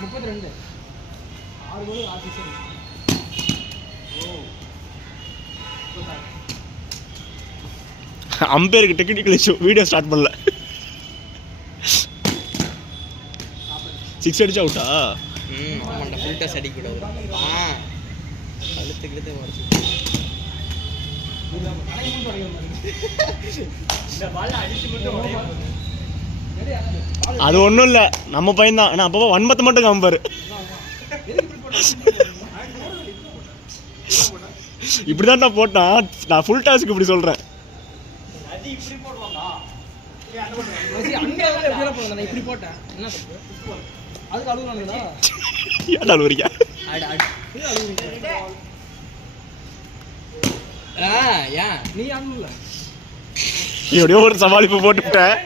32 6 கோல் ஆபீசர். அம்பேருக்கு technical issue, video start பண்ணல. 6 அடிச்சா அவுட்டா? ஆமாண்டா, ஃபுல் டாஸ் அடிக்க கூடாது. கழுத்து கிழுத்து உடச்சு அது ஒன்றும் இல்லை, நம்ம பையன் தான். ஆனால் அப்போ வன்மத்தை மட்டும் காமிப்பாரு. இப்படி தான் நான் போட்டான். நான் ஃபுல் டாஸ்க்கு இப்படி சொல்கிறேன். இப்படி போட்டேன் என்ன அதுக்கு அழுகுறானுங்களா? ஏன்டா அழுவுறீங்க? ஏன் நீ அழுவல? எப்படியோ ஒரு சமாளிப்பு போட்டுவிட்டேன்.